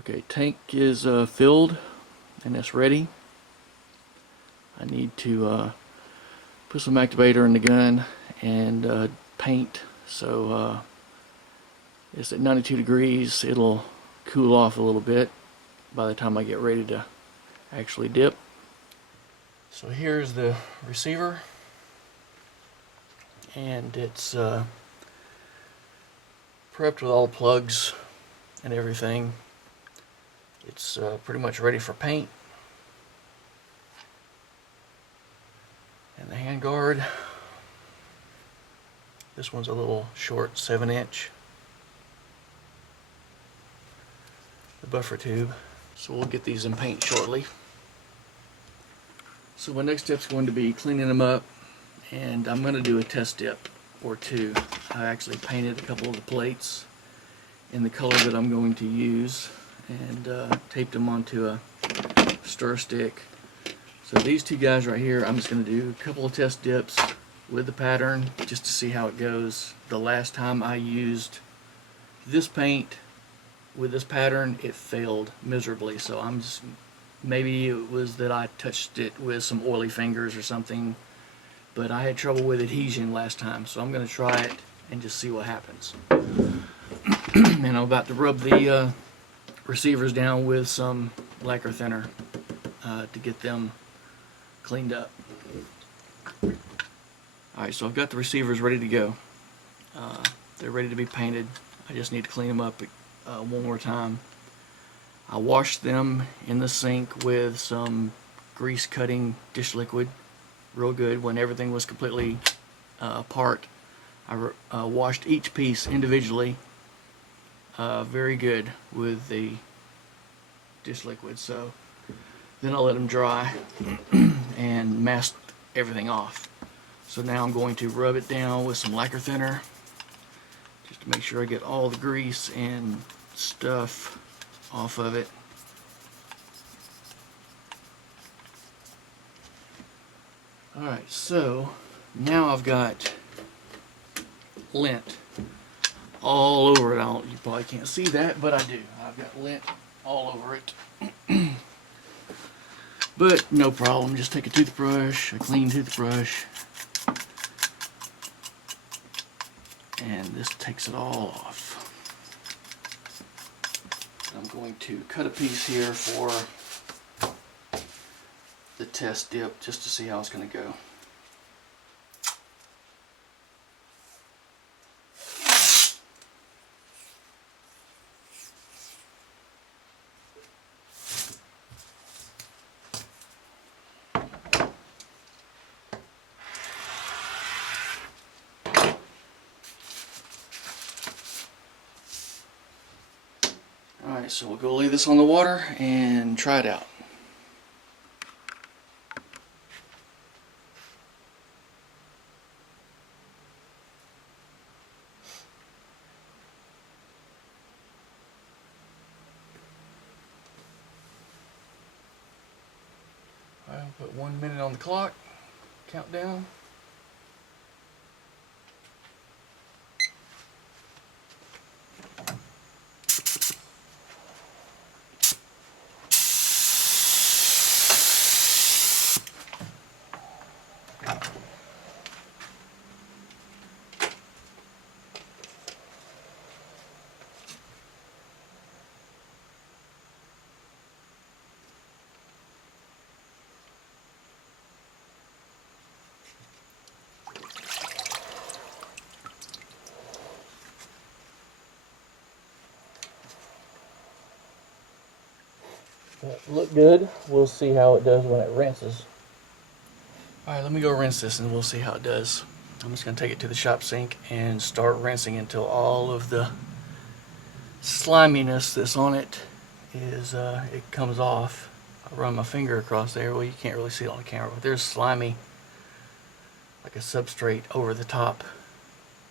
Okay, tank is filled and it's ready. I need to put some activator in the gun and paint. So it's at 92 degrees. It'll cool off a little bit by the time I get ready to actually dip. So here's the receiver, and it's prepped with all the plugs and everything. It's pretty much ready for paint. And the handguard, this one's a little short, 7-inch. The buffer tube. So we'll get these in paint shortly. So my next step's going to be cleaning them up, and I'm going to do a test dip or two. I actually painted a couple of the plates in the color that I'm going to use and taped them onto a stir stick. So these two guys right here, I'm just going to do a couple of test dips with the pattern just to see how it goes. The last time I used this paint with this pattern, it failed miserably. So I'm just, maybe it was that I touched it with some oily fingers or something, but I had trouble with adhesion last time. So I'm going to try it and just see what happens. And I'm about to rub the receivers down with some lacquer thinner to get them cleaned up. Alright, so I've got the receivers ready to go. They're ready to be painted. I just need to clean them up one more time. I washed them in the sink with some grease cutting dish liquid real good. When everything was completely apart, I washed each piece individually very good with the dish liquid. So then I'll let them dry and mask everything off. So now I'm going to rub it down with some lacquer thinner just to make sure I get all the grease and stuff off of it. Alright, so now I've got lint all over it. You probably can't see that, but I do. I've got lint all over it. But no problem, just take a toothbrush, a clean toothbrush, and this takes it all off. I'm going to cut a piece here for the test dip just to see how it's going to go. Alright, so we'll go lay this on the water and try it out. Alright, I'll put 1 minute on the clock, countdown. Look good. We'll see how it does when it rinses. Alright, let me go rinse this and we'll see how it does. I'm just going to take it to the shop sink and start rinsing until all of the sliminess that's on it is it comes off. I run my finger across there. Well, you can't really see it on the camera, but there's slimy, like a substrate over the top.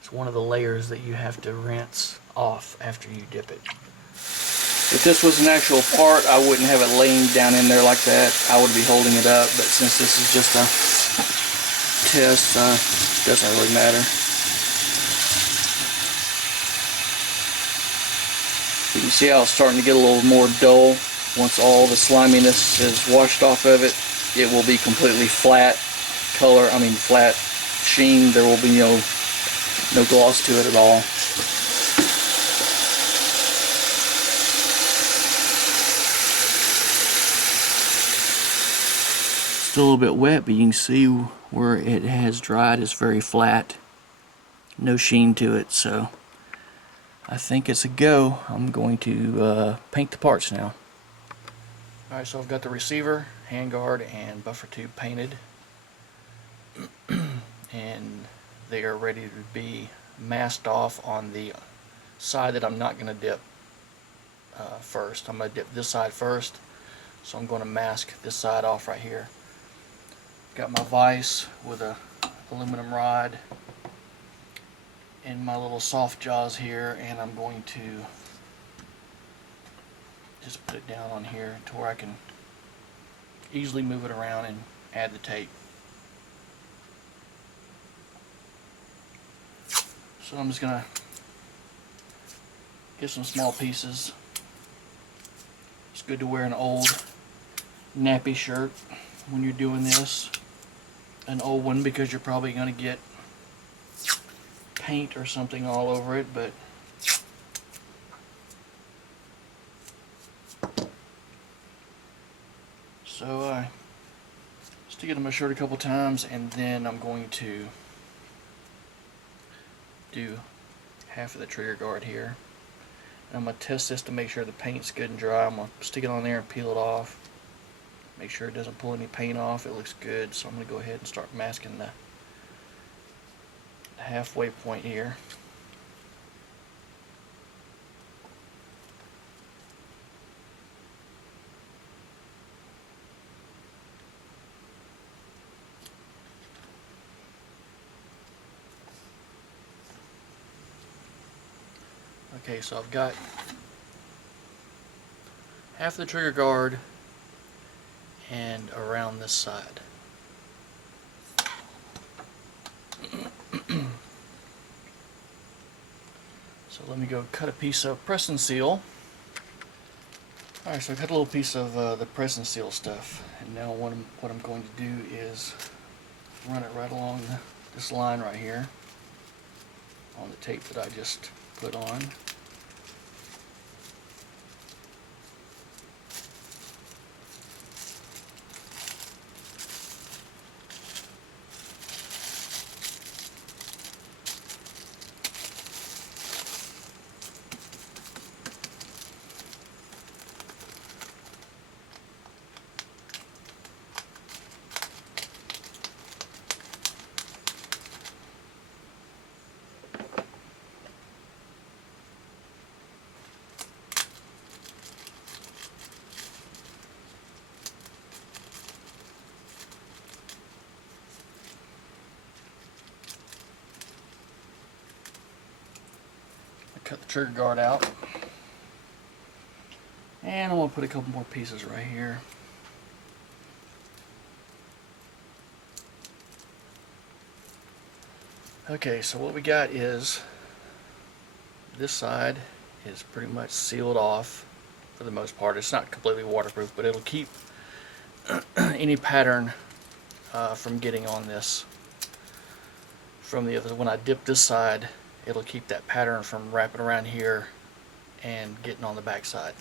It's one of the layers that you have to rinse off after you dip it. If this was an actual part, I wouldn't have it laying down in there like that. I would be holding it up, but since this is just a test, it doesn't really matter. You can see how it's starting to get a little more dull. Once all the sliminess is washed off of it, it will be completely flat color, flat sheen. There will be no gloss to it at all. Still a little bit wet, but you can see where it has dried. It's very flat, no sheen to it, so I think it's a go. I'm going to paint the parts now. Alright, so I've got the receiver, handguard, and buffer tube painted, and they are ready to be masked off on the side that I'm not going to dip first. I'm going to dip this side first, so I'm going to mask this side off right here. Got my vise with a aluminum rod and my little soft jaws here, and I'm going to just put it down on here to where I can easily move it around and add the tape. So I'm just gonna get some small pieces. It's good to wear an old nappy shirt when you're doing this, an old one, because you're probably going to get paint or something all over it, but so stick it in my shirt a couple times, and then I'm going to do half of the trigger guard here. And I'm going to test this to make sure the paint's good and dry. I'm going to stick it on there and peel it off. Make sure it doesn't pull any paint off. It looks good, so I'm going to go ahead and start masking the halfway point here. Okay, so I've got half the trigger guard and around this side. So let me go cut a piece of press and seal. Alright, so I cut a little piece of the press and seal stuff, and now what I'm going to do is run it right along this line right here on the tape that I just put on. Cut the trigger guard out, and I'm going to put a couple more pieces right here. Okay, so what we got is this side is pretty much sealed off for the most part. It's not completely waterproof, but it'll keep any pattern from getting on this from the other. When I dip this side, it'll keep that pattern from wrapping around here and getting on the back side.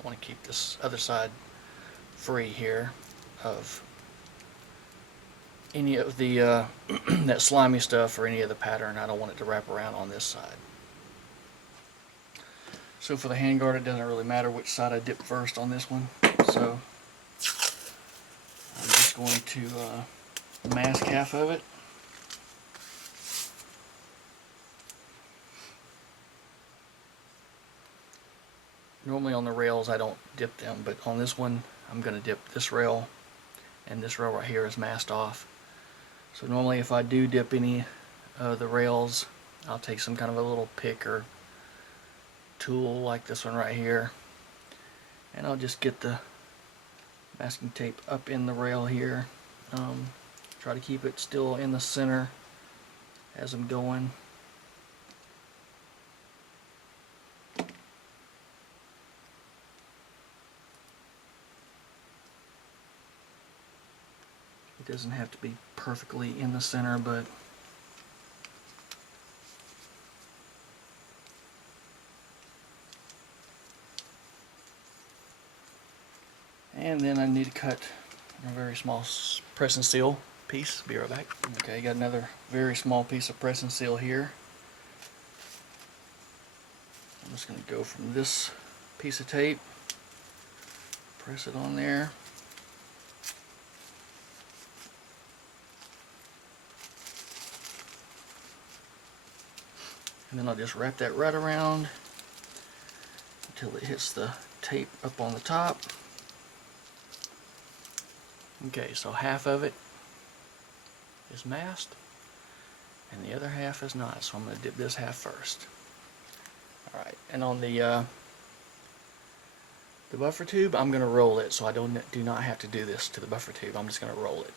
I want to keep this other side free here of any of the that slimy stuff or any of the pattern. I don't want it to wrap around on this side. So for the handguard, it doesn't really matter which side I dip first on this one. So I'm just going to mask half of it. Normally on the rails I don't dip them, but on this one I'm going to dip this rail, and this rail right here is masked off. So normally if I do dip any of the rails, I'll take some kind of a little pick or tool like this one right here, and I'll just get the masking tape up in the rail here. Try to keep it still in the center as I'm going. It doesn't have to be perfectly in the center, but and then I need to cut a very small press and seal piece. Be right back. Okay, got another very small piece of press and seal here. I'm just going to go from this piece of tape, press it on there. And then I'll just wrap that right around until it hits the tape up on the top. Okay, so half of it is masked and the other half is not, so I'm going to dip this half first. Alright, and on the buffer tube, I'm going to roll it, so I do not have to do this to the buffer tube. I'm just going to roll it.